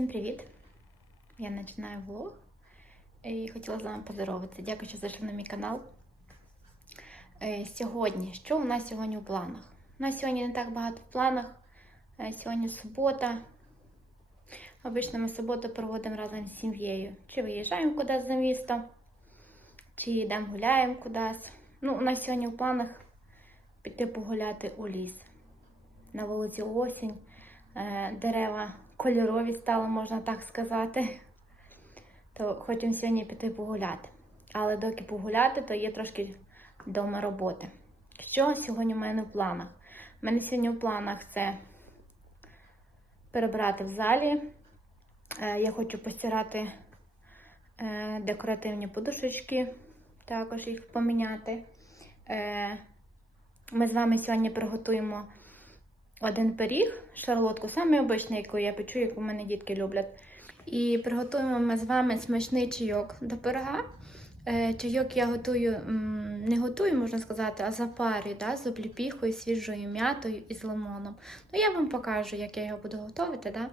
Всім привіт! Я починаю влог і хотіла з вами поздороватися. Дякую, що зайшли на мій канал. Е, Сьогодні, що у нас сьогодні у планах? У нас сьогодні не так багато в планах. Е, Сьогодні субота. Обично ми суботу проводимо разом з сім'єю. Чи виїжджаємо кудись за місто, чи йдемо гуляємо кудись. Ну, у нас сьогодні в планах піти погуляти у ліс. На вулиці осінь. Е, дерева кольорові стали, можна так сказати. То хочемо сьогодні піти погуляти. Але доки погуляти, то є трошки вдома роботи. Що сьогодні в мене в планах? У мене сьогодні в планах це перебрати в залі. Е, Я хочу постирати е, декоративні подушечки, також їх поміняти. Е, Ми з вами сьогодні приготуємо один пиріг, шарлотку, саме яку я печу, яку мене дітки люблять. І приготуємо ми з вами смачний чайок до пирога. Е, Чайок я готую, не готую, можна сказати, а запарюю да, з обліпіхою, свіжою м'ятою і з лимоном. Ну, я вам покажу, як я його буду готувати. Да?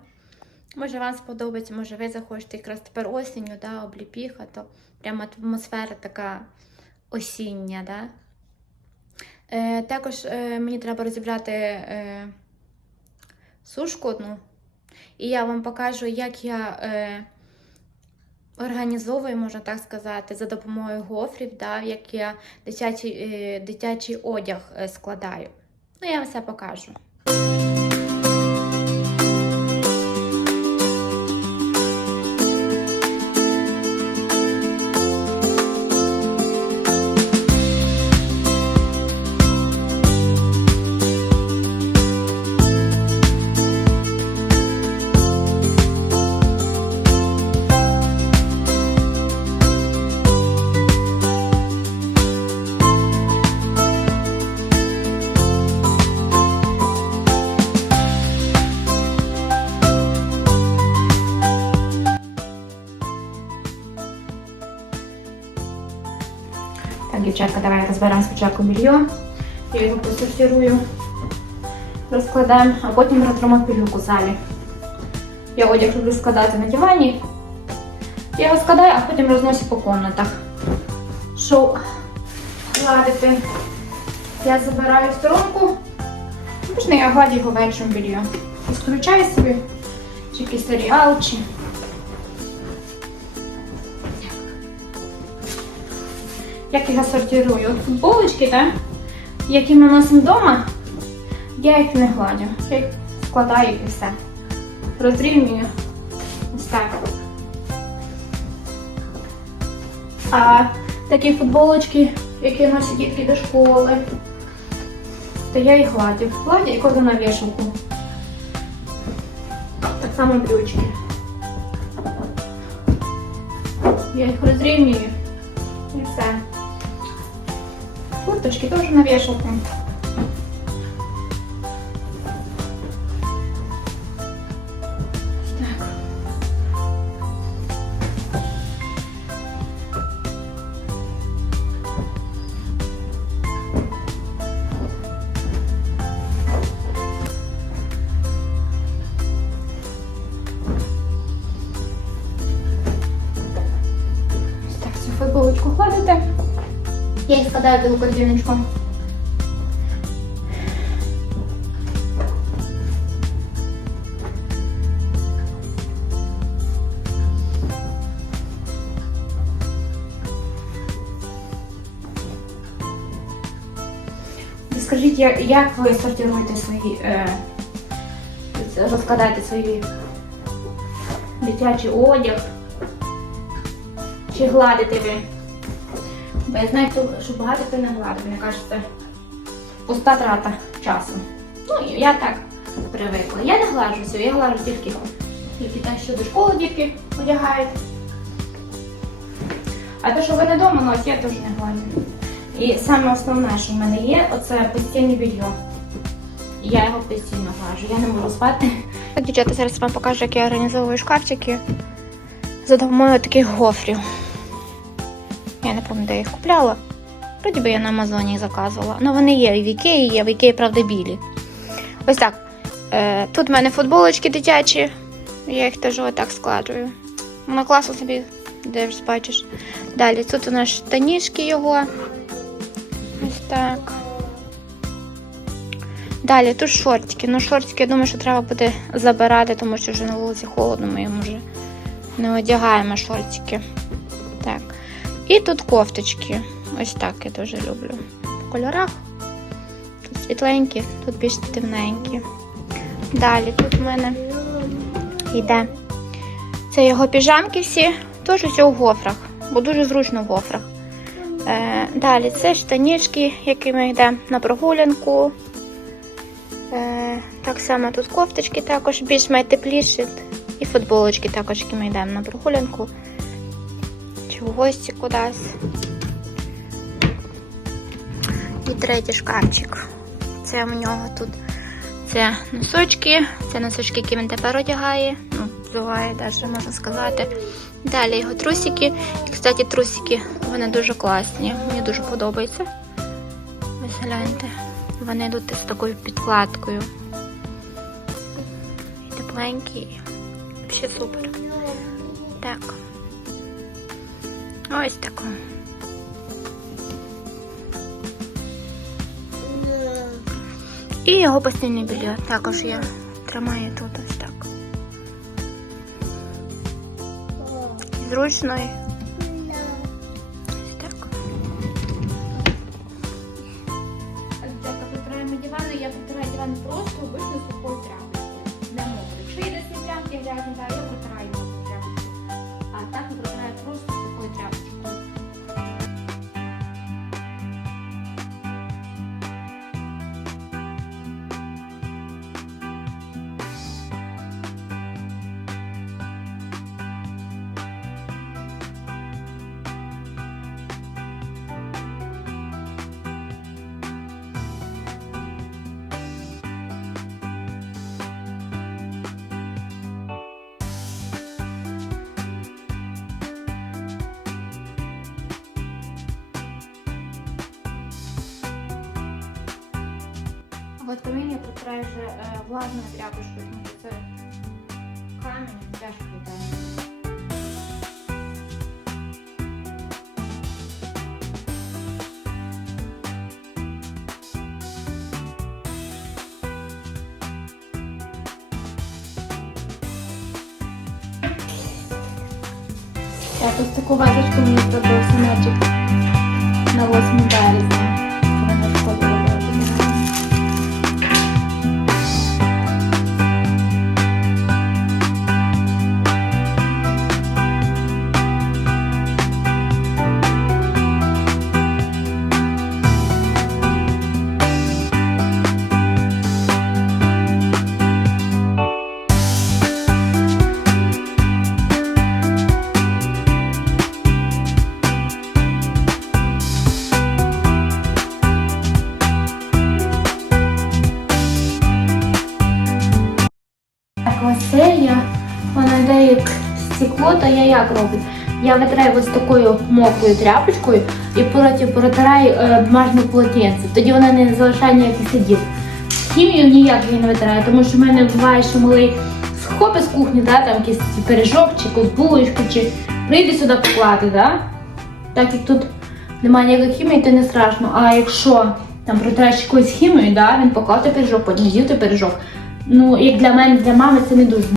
Може, вам сподобається, може, ви захочете якраз тепер осінню, да, обліпіха, то прямо атмосфера така осіння. Да? Е, також е, мені треба розібрати е, сушку одну. І я вам покажу, як я е, організовую, можна так сказати, за допомогою гофрів, да, як я дитячий, е, дитячий одяг е, складаю. Ну, я вам все покажу. Розберемо спочатку белье. Я його посортирую, розкладаємо, а потім розтримо пилюк у залі. Я одяг люблю складати на дивані. Я його складаю, а потім розношу по комнатах. Що гладити? Я забираю сторонку. Можна я гладю його вечором белье. Включаю собі, чи якийсь серіал, чи як його сортирую. От футболочки, так, які ми носимо вдома, я їх не гладю. Я їх складаю і все. Розрівнюю. Ось так. А такі футболочки, які носять дітки до школи, то я їх гладю. Гладю і кладу на вішалку. Так само брючки. Я їх розрівнюю і все. Курточки тоже на вешалку. Складаю корзиночку. Скажіть, як ви сортируєте свої, е, розкладаєте свої дитячий одяг? Чи гладите ви? Бо я знаю, що багато хто не гладить. Мені кажеться, пуста трата часу. Ну, я так привикла. Я не глажу все, я глажу тільки, тільки те, що до школи дітки одягають. А те, що ви не вдома носите, я теж не глажу. І саме основне, що в мене є, оце постільне белье. І Я його постійно глажу, я не можу спати. Дівчата, зараз вам покажу, як я організовую шкафчики за допомогою таких гофрів. Я не пам'ятаю, де я їх купляла. Вроді би я на Амазоні їх заказувала. Ну вони є і в Ікеї є, в Ікеї, правда, білі. Ось так. Е, тут в мене футболочки дитячі. Я їх теж отак складую. Воно класно собі дивишся, бачиш. Далі тут у нас штанішки його. Ось так. Далі тут шортики. Ну, шортики, я думаю, що треба буде забирати, тому що вже на вулиці холодно, ми їм вже не одягаємо шортики. Так. І тут кофточки. Ось так я дуже люблю. В кольорах. Тут світленькі, тут більш темненькі. Далі тут в мене йде. Це його піжамки всі, теж все у гофрах, бо дуже зручно в гофрах. Е, далі це штанішки, якими йде на прогулянку. Е, так само тут кофточки також більш найтепліші. І футболочки також, які ми йдемо на прогулянку. Гості кудись. І третій шкафчик. Це в нього тут. Це носочки, це носочки, які він тепер одягає. Ну, взуває, навіть можна сказати. Далі його трусики. І, кстати, трусики вони дуже класні. Мені дуже подобаються. Ось гляньте. Вони йдуть з такою підкладкою. І тепленькі. Взагалі супер. Так. Ось таку. І його постільне білье. також я тримаю тут ось так. Зручно. А от камінь я протираю вже е, влажною тряпочкою, тому що це камінь, тяжко йде. Так, ось таку вазочку мені зробив синочок на 8 березня. Я роблю? Я витираю ось такою мокрою тряпочкою і потім протираю бумажне полотенце. Тоді вона не залишає ніяких слідів. Хімію ніяк я не витираю, тому що в мене буває, що малий схопить з кухні, да, там якийсь пиріжок чи якусь булочку, чи прийде сюди поклати, да? так як тут немає ніякої хімії, то не страшно. А якщо там протираєш якоюсь хімією, да, він поклав пиріжок, потім з'їв пиріжок. Ну, як для мене, для мами це не дуже.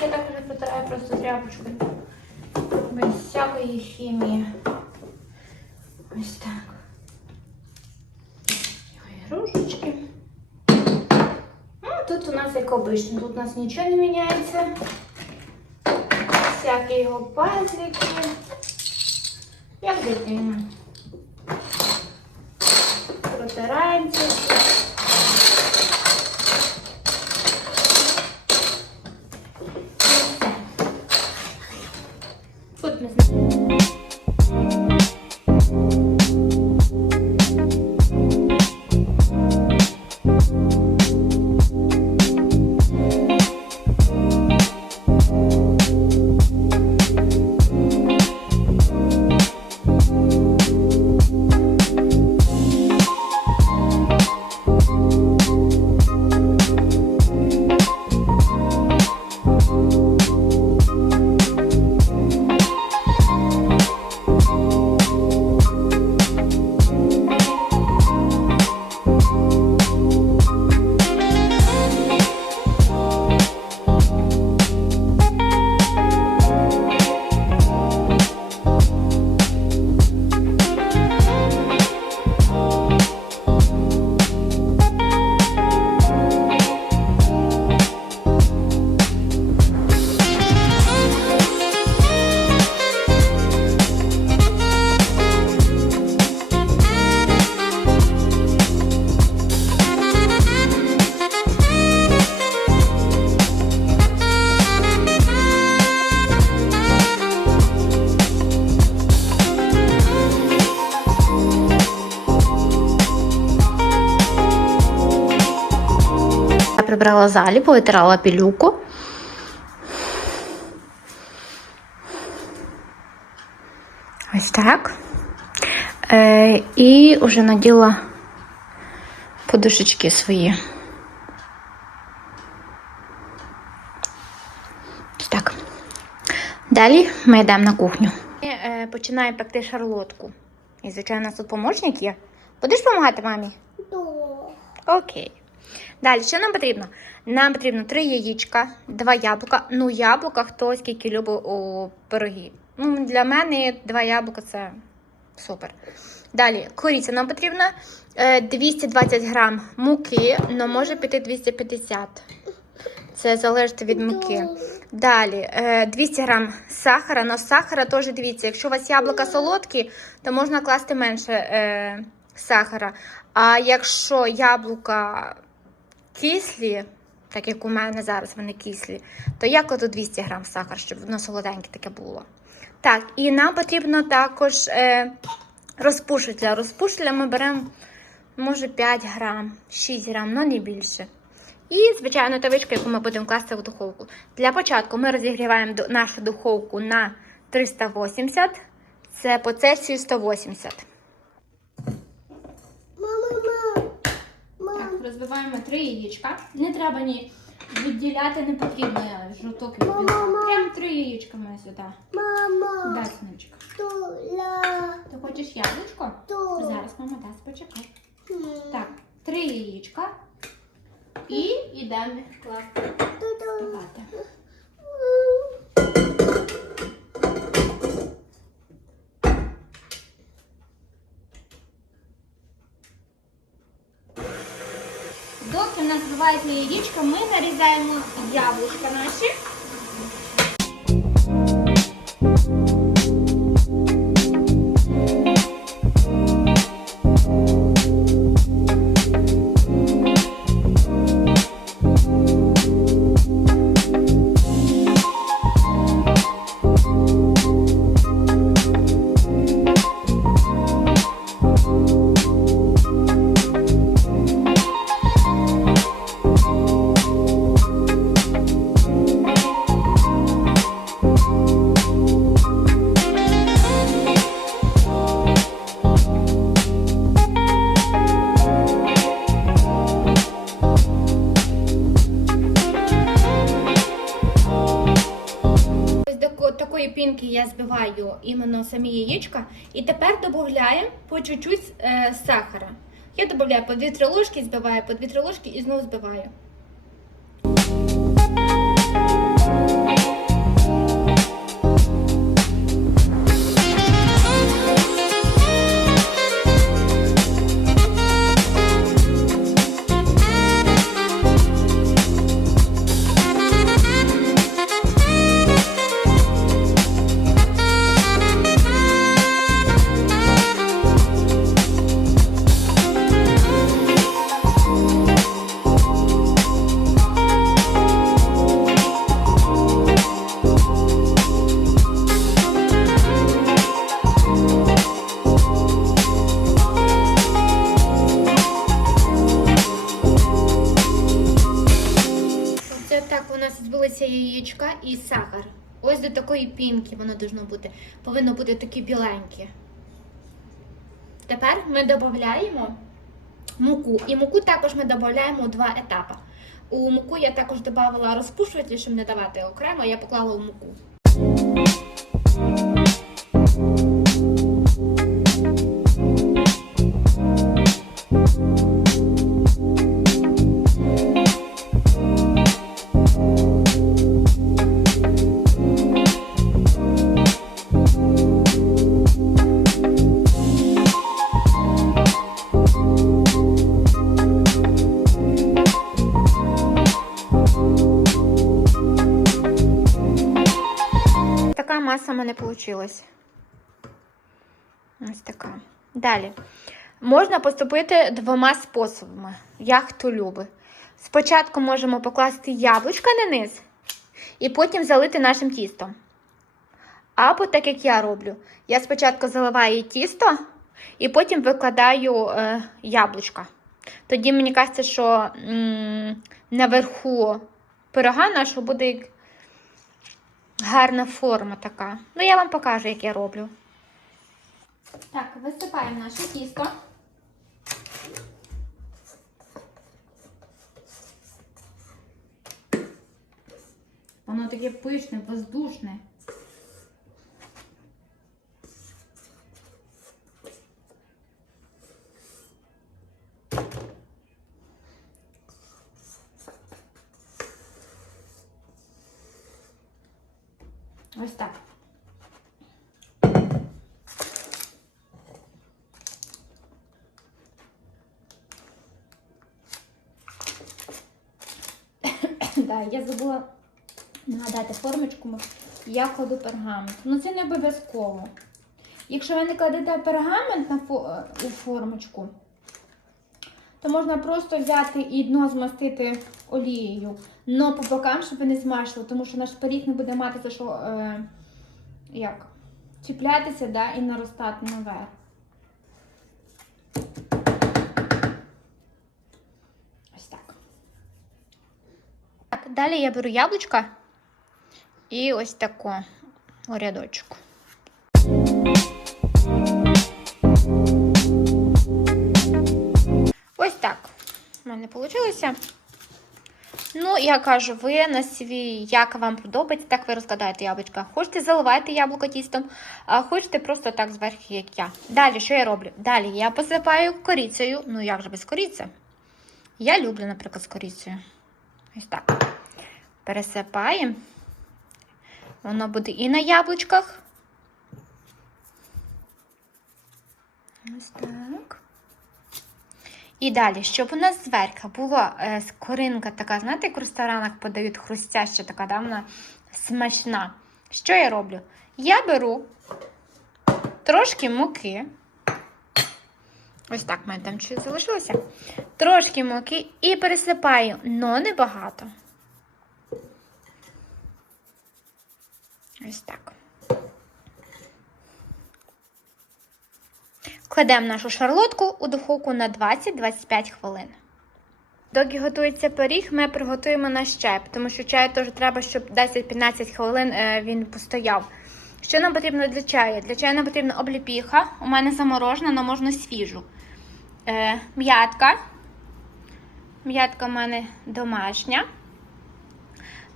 Я також протираю просто тряпочкою. Без всякої хімії. Ось так. Ігрушечки. Ну, тут у нас, як обично. Тут у нас нічого не міняється. Всякі його пазлики. Як дитина. Протираємо Я прибрала залі, повитирала пілюку. Ось так. Е, і вже наділа подушечки свої. Ось Так. Далі ми йдемо на кухню. Е, починаємо пекти шарлотку. І, звичайно, тут помощник є. Будеш допомагати мамі? Окей. Далі, що нам потрібно? Нам потрібно три яєчка, два яблука. Ну, яблука хто скільки любить у пироги. Ну, для мене два яблука це супер. Далі, кориця нам потрібна е, 220 грам муки, але може піти 250. Це залежить від муки. Далі е, 200 грам сахара. На сахара теж дивіться, якщо у вас яблука солодкі, то можна класти менше е, сахара. А якщо яблука кислі, так як у мене зараз вони кислі, то я кладу 200 грам сахар, щоб воно солоденьке таке було. Так, і нам потрібно також е, розпушитель. Для розпушителя ми беремо, може, 5 грам, 6 грам, але не більше. І, звичайно, тавичка, яку ми будемо класти в духовку. Для початку ми розігріваємо нашу духовку на 380, це по Цельсію 180. Так, розбиваємо три яєчка. Не треба ні відділяти, не потрібно жовток від білка. Прям три яєчка ми сюди. Мама, тула, Ти хочеш яблучко? Зараз мама дасть почекай. Так, три яєчка. І йдемо класти. Збивається яєчко, ми нарізаємо яблучка наші. Збиваю іменно самі яєчка. І тепер додаємо по чуть-чуть е, сахара. Я додаю по 2-3 ложки, збиваю по 2-3 ложки і знову збиваю. Так у нас збилися яєчка і сахар. Ось до такої пінки воно должно бути. Повинно бути такі біленькі. Тепер ми додаємо муку. І муку також ми додаємо у два етапи. У муку я також додавала розпушуватель, щоб не давати окремо, я поклала у муку. Маса в мене. Ось така. Далі. Можна поступити двома способами, як хто любить. Спочатку можемо покласти яблучка на низ і потім залити нашим тістом. Або так як я роблю. Я спочатку заливаю тісто і потім викладаю е, яблучка. Тоді мені кажеться, що м, наверху пирога нашого буде гарна форма така. Ну, я вам покажу, як я роблю. Так, висипаємо наше тісто. Воно таке пишне, воздушне. Ось так. Да, я забула нагадати формочку, я кладу пергамент. Ну це не обов'язково. Якщо ви не кладете пергамент на фо- е, у формочку, то можна просто взяти і дно змастити олією. Но по бокам, щоб не змашили, тому що наш пиріг не буде мати за що е, як, чіплятися да, і наростати наверх. Ось так. Так, далі я беру яблучка і ось таку у рядочку. Ось так у мене вийшло. Ну, я кажу, ви на свій, як вам подобається, так ви розкладаєте яблучка. Хочете заливайте яблуко тістом, а хочете просто так зверху, як я. Далі, що я роблю? Далі я посипаю корицею. Ну, як же без кориці? Я люблю, наприклад, з корицею. Ось так. Пересипаємо. Воно буде і на яблучках. Ось так. І далі, щоб у нас зверху була е, скоринка така, знаєте, як в ресторанах подають хрустяща така, да, вона смачна. Що я роблю? Я беру трошки муки. Ось так в мене там чуть залишилося. Трошки муки і пересипаю, но небагато. Ось так. Кладемо нашу шарлотку у духовку на 20-25 хвилин. Доки готується пиріг, ми приготуємо наш чай, тому що чаю теж треба, щоб 10-15 хвилин е, він постояв. Що нам потрібно для чаю? Для чаю нам потрібна обліпіха. У мене заморожена, але можна свіжу. Е, м'ятка. М'ятка в мене домашня.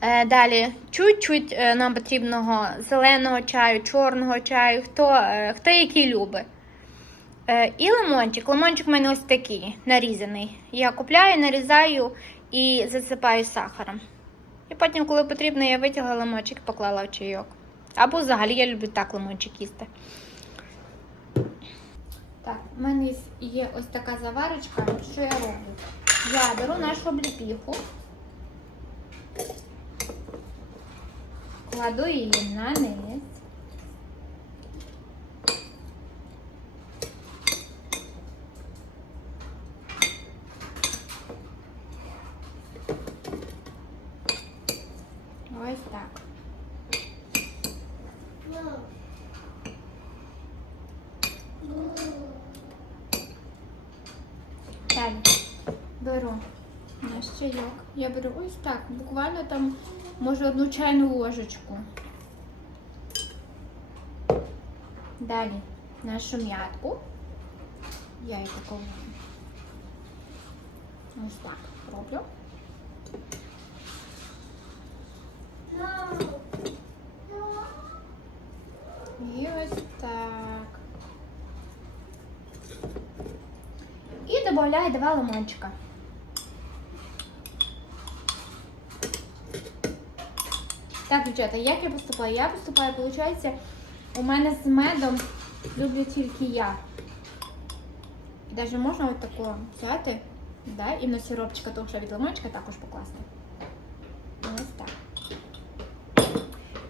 Е, Далі чуть-чуть нам потрібного зеленого чаю, чорного чаю, хто, хто який любить. Е, І лимончик. Лимончик у мене ось такий нарізаний. Я купляю, нарізаю і засипаю сахаром. І потім, коли потрібно, я витягла лимончик і поклала в чайок. Або взагалі я люблю так лимончик їсти. Так, в мене є ось така заварочка. Що я роблю? Я беру нашу обліпіху, кладу її на низ. Ось так. Далі беру наш чайок. Я беру ось так, буквально там, може, одну чайну ложечку. Далі нашу м'ятку. Я її таку ось так роблю. І ось так. І додаю два лимончика. Так, дівчата, як я поступаю? Я поступаю, виходить, у мене з медом люблю тільки я. І навіть можна от таку взяти, да, і на сиропчика того, що від лимончика також покласти. Ось так.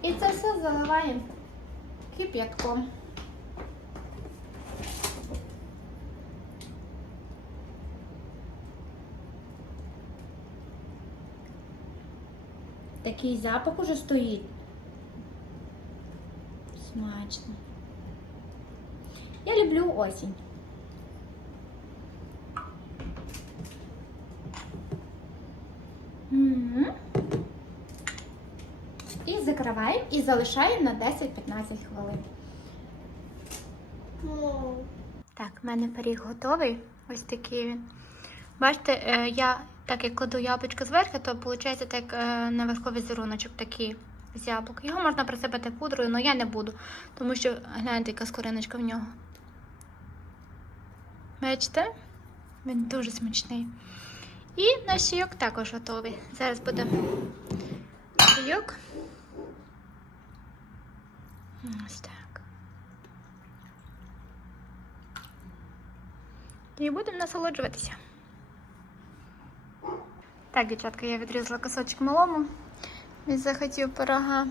І це все заливаємо кип'ятком. Такий запах уже стоїть. Смачно. Я люблю осінь. І закриваємо і залишаємо на 10-15 хвилин. Так, в мене пиріг готовий. Ось такий він. Бачите, е, я так як кладу яблучко зверху, то виходить так е, наверху візеруночок такий з яблук. Його можна присипати пудрою, але я не буду, тому що гляньте, яка скориночка в нього. Бачите? Він дуже смачний. І наш чайок також готовий. Зараз буде чайок. Ось так. І будемо насолоджуватися. Так, дівчатка, я відрізала кусочок малому. Він захотів пирога.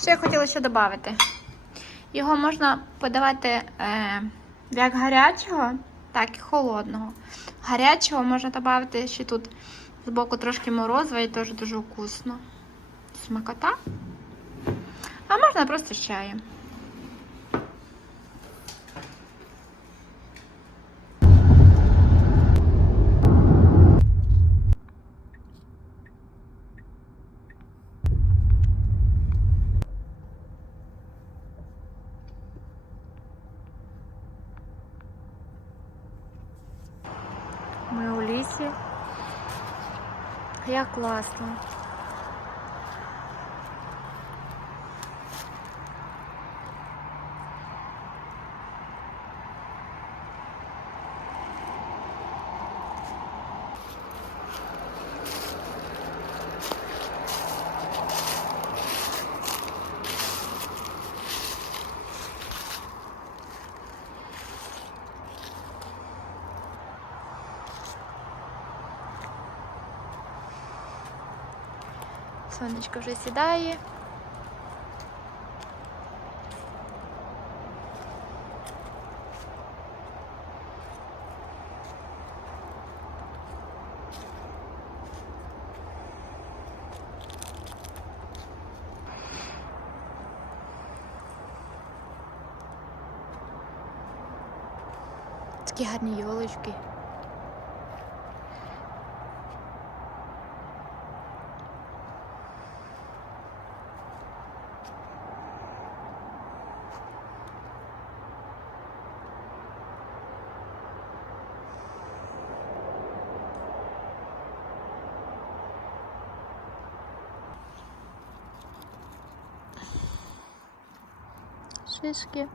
Що я хотіла ще додати? Його можна подавати е, як гарячого, так і холодного. Гарячого можна додати ще тут збоку трошки морозива і теж дуже вкусно. Смакота. А можна просто з чаєм. Ми у лісі. Як класно. Сонечко вже сідає. Такі гарні йолочки. Шишки.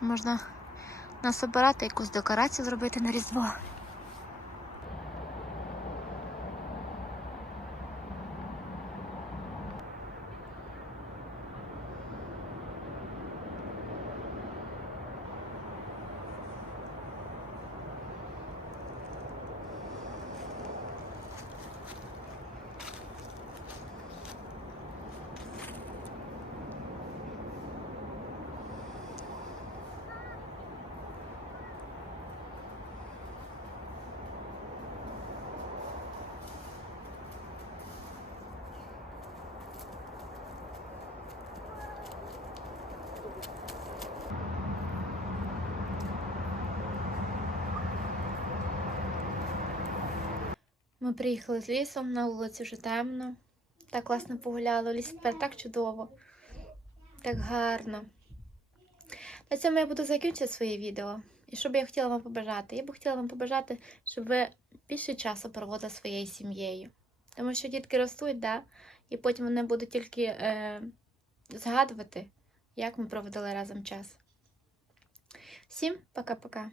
Можна насобирати якусь декорацію зробити на різдво. Ми приїхали з лісом, на вулиці вже темно. Так класно погуляли. У лісі тепер так чудово, так гарно. На цьому я буду закінчувати своє відео. І що би я хотіла вам побажати? Я б хотіла вам побажати, щоб ви більше часу проводили своєю сім'єю. Тому що дітки ростуть, да? і потім вони будуть тільки е, згадувати, як ми проводили разом час. Всім пока-пока.